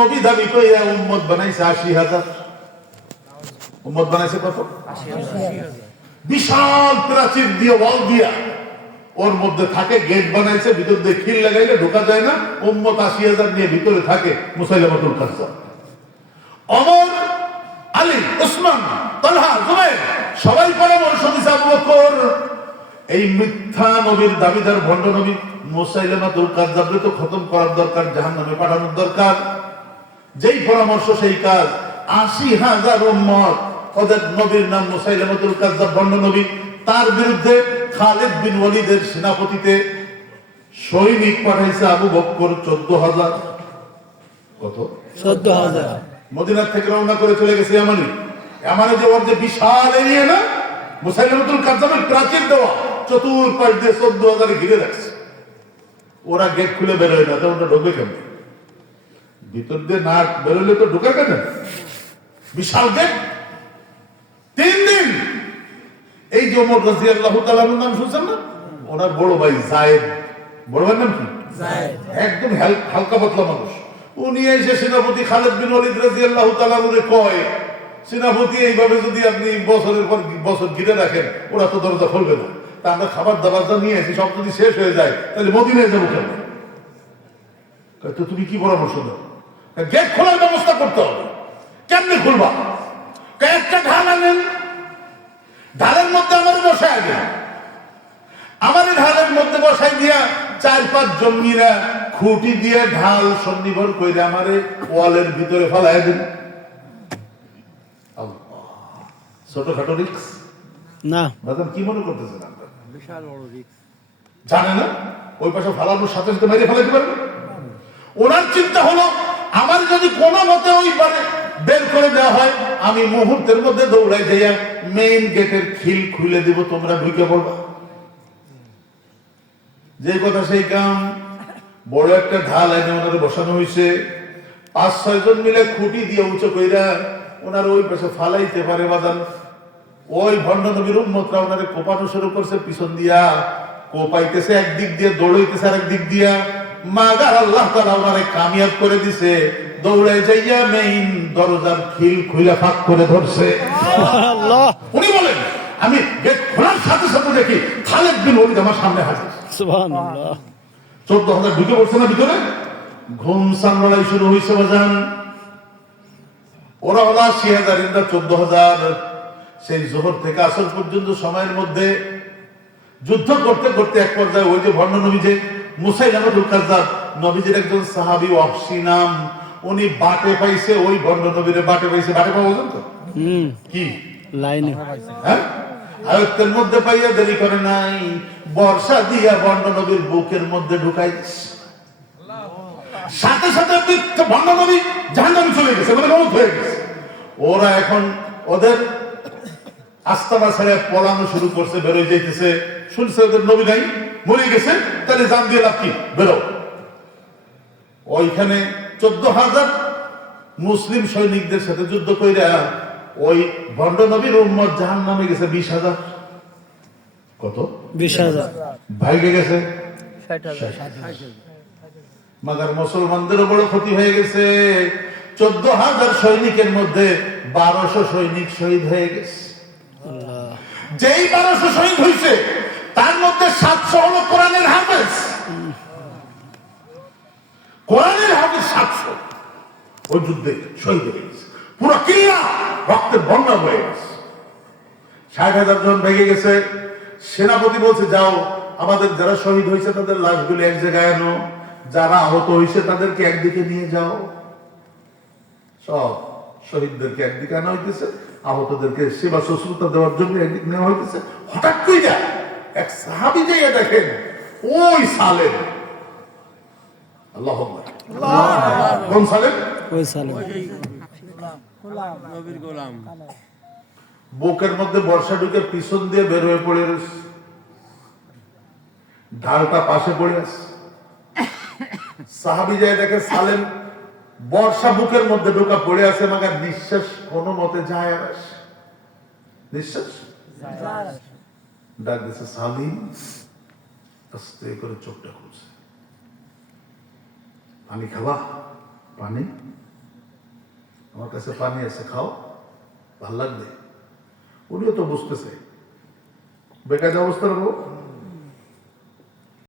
নবী দাবি কইরা উম্মত বানাইছে ৮০,০০০। উম্মত বানাইছে কত? ৮০,০০০। বিশাল প্রাচীর দিয়ে ওয়াল দিয়া ওর মধ্যে থাকে, গেট বানাইছে, ভিতর দিয়ে খিল লাগাইলে ঢোকা যায় না। উম্মত ৮০,০০০ নিয়ে ভিতরে থাকে। মুসাইলামাতুল কাজ্জাব, ওমর, আলী, উসমান, তালহা, জুবাইর সবাই পরামর্শ দিছে আবু বকর এই মিথ্যা নবীর দাবিদার ভণ্ড নবী মুসাইলামাতুল কাজ্জাবকে তো খতম করার দরকার, জাহান্নামে পাঠানোর দরকার। যেই পরামর্শ সেই কাজ। ৮০,০০০ উম্মত, ওদের নবীর নাম মুসাইলামাতুল কাজ্জাব, ভণ্ড নবী। তার বিরুদ্ধে খালিদ বিন ওয়ালিদের সেনাপতিতে সৈনিক পাঠাইছে আবু বকর ১৪,০০০। কত? ১৪,০০০। মদিনার থেকে রওনা করে চলে গেছে ইয়ামানে। ইয়ামানে যে ওর যে বিশাল এরিয়া না, মুসাইলামাতুল কাজ্জাবের প্রাচীর দেওয়া, চতুর্পাশ দিয়ে ১৪,০০০ ঘিরে রাখছে। ওরা গেট খুলে বেরোয় না, তখন ওরা ঢোকে কেন? ভিতর দিয়ে না বেরোলে তো ঢোকা কেন? বিশাল গেট। ৩ দিন এই যে ওমর রাদিয়াল্লাহু তাআলার নাম শুনছেন না? ওনার বড় ভাই যায়েদ, বড় ভাইয়ের নাম কি? যায়েদ। একদম হালকা পাতলা মানুষ। উনি এসে সেনাপতি খালিদ বিন ওয়ালিদ রাদিয়াল্লাহু তাআলাকে কয়, সেনাপতি এইভাবে যদি আপনি বছরের পর বছর ঘিরে রাখেন, ওরা তো দরজা খুলবে না। তা আমরা খাবার দাবার যা নিয়ে এসেছি সব যদি শেষ হয়ে যায়, তাহলে মদিনায় যাবো কেন? তো তুমি কি পরামর্শ দাও? গেট খোলার ব্যবস্থা করতে হবে। কেমনে খুলবা? একটা ঢাল আনেন, ঢালের মধ্যে আমার বসায় আগে, আমার ঢালের মধ্যে বসাই দিয়া ৪-৫ জঙ্গিরা খুঁটি দিয়ে ঢাল সন্নিভর করে আমারে ওয়ালের ভিতরে ফেলায় দিন। ছোটখাটো রিক্স না, কি মনে করতেছেন আপনারা? বিশাল বড় রিস্ক। জানে না ওই পাশে ফালানোর সাথে সাথে মেরে ফেলাইতে পারবে। ওনার চিন্তা হলো, আমার যদি কোনো মতে ওই বের করে দেওয়া হয়, আমি মুহূর্তের মধ্যে দৌড়াই যাইয়া মেইন গেটের খিল খুলে দিব, তোমরা ঢুকে পড়বা। যে কথা সেই কাম। বড় একটা ঢাল এনে ওনারে বসানো হয়েছে। ৫-৬ জন মিলে খুঁটি দিয়ে উঁচু কইরা ওনার ওই পাশে ফালাইতে পারে বাদান। ওই ভণ্ড নবীর উম্মতরা ওনারে কোপানো শুরু করছে পিছন দিয়া। কোপাইতেছে একদিক দিয়ে, দৌড়াইতেছে আরেক দিক দিয়া। মাগার আল্লাহ তাআলা ওনারে কামিয়াব করে দিছে। দৌড়াই যাইয়া মেইন দরজার খিল খুলে ফাঁক করে ধরছে। সুবহানাল্লাহ। উনি বলেন, আমি গেট খোলার সাথে সাথে দেখি খালিদ বিন ওয়ালিদ আমার সামনে হাজির। সুবহানাল্লাহ। ১৪,০০০ ঢুকে পড়ছে না ভিতরে। ঘুমসান লড়াই শুরু হয়েছে বাজান। ওরা হলো ৮০,০০০, ইন্দা ১৪,০০০। সেই জোহর থেকে আসর পর্যন্ত সময়ের মধ্যে যুদ্ধ করতে করতে এক পর্যায়ে ওই যে ভণ্ড নবী যে মুসাইলামাতুল কাজ্জাব, নবীজির একজন সাহাবী ওয়াহশী নাম, উনি বাটে পাইছে। ওই ভণ্ড নবীরে বাটে পাইছে। বাটে পাওয়া পর্যন্ত কি লাইনে, হ্যাঁ, আয়ত্তের মধ্যে পাইয়া দেরি করে নাই, বর্ষা দিয়া ভণ্ড নবীর বুকের মধ্যে ঢুকাই দিছে। সাথে সাথে ভণ্ড নবী জাহান্নামে চলে গেছে, মানে মওত হয়ে গেছে। ওরা এখন ওদের আস্তানা ছেড়ে পলানো শুরু করছে, বেরোয় যাইতেছে। শুনছে ওদের নবী নাই, মরে গেছে, তাহলে জান দিয়ে লাভ কি, বেরো। ওইখানে ১৪,০০০ মুসলিম সৈনিকদের সাথে যুদ্ধ কইরা ওই ভণ্ড নবীর উম্মত জাহান্নামে গেছে ২০,০০০। কত? ২০,০০০। ভাইগে গেছে ৬০,০০০। মাগার মুসলমানদেরও বড় ক্ষতি হয়ে গেছে। ১৪,০০০ সৈনিকের মধ্যে ১২০০ সৈনিক শহীদ হয়ে গেছে। যেই ১২০০ শহীদ হয়েছে তার মধ্যে ৭০০ হলো কোরআনের হাফেজ। কোরআনের হাফেজ ৭০০ ওই যুদ্ধে শহীদ হয়ে গেছে। পুরো কিল্লা রক্তের বন্যা হয়ে গেছে। ৬০,০০০ জন ভেঙে গেছে। সেনাপতি বলছে, যাও আমাদের যারা শহীদ হয়েছে তাদের লাশগুলি এক জায়গায় আনো, যারা আহত হয়েছে তাদেরকে একদিকে নিয়ে যাও। সব শহীদদেরকে একদিকে আনা হইতেছে, আহতদেরকে সেবা শুশ্রূষা দেওয়ার জন্য একদিকে নেওয়া হইতেছে। হঠাৎ করে এক সাহাবী যাইয়া দেখেন ওই সালেম, আল্লাহু আকবার, কোন সালেম? ওই সালে নবীর গোলাম। বুকের মধ্যে বর্ষা ঢুকে পিছন দিয়ে বের হয়ে পড়ে রয়েছে, ঢালটা পাশে পড়ে আছে। সাহাবী যায় দেখে সালেম বর্ষা বুকের মধ্যে ঢোকা পড়ে আছে, মাগার নিঃশ্বাস কোনো মতে যায় আর আসে, নিঃশ্বাস ডাক দিছে, সালিম। আস্তে করে চোখটা খুলছে। পানি খাবা? পানি আমার কাছে পানি আছে, খাও, ভাল লাগবে। উনিও তো বুঝতেছে বেকায়দা অবস্থার লোক,